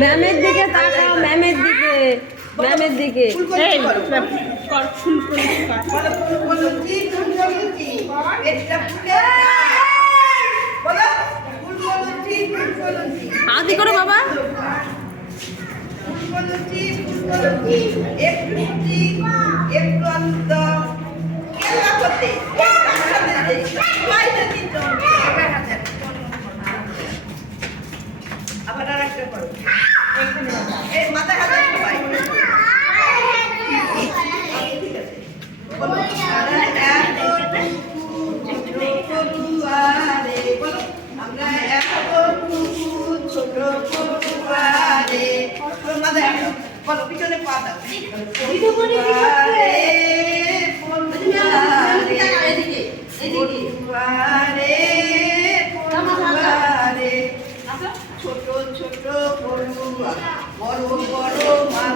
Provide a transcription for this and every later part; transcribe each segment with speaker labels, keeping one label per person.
Speaker 1: ম্যামের দিকে তাকাও ম্যামের দিকে ম্যামের দিকে।
Speaker 2: এই কর ফুল করে কর।
Speaker 3: বলো বলো কি তুমি বলো কি এটা ফুলে বলো ফুল বলো কি ফুল বলো কি
Speaker 1: আদি করো বাবা
Speaker 3: ফুল বলো কি ফুল বলো কি একটু কি একটু অন্ত কেলা করতে বাইরে দিত একটা করো এই মাথা হাতে সবাই ঠিক আছে বলো আমরা বলো পিছনে পা দাও ছোট ছোট বড় বড় বড়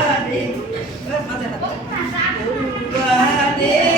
Speaker 3: Bade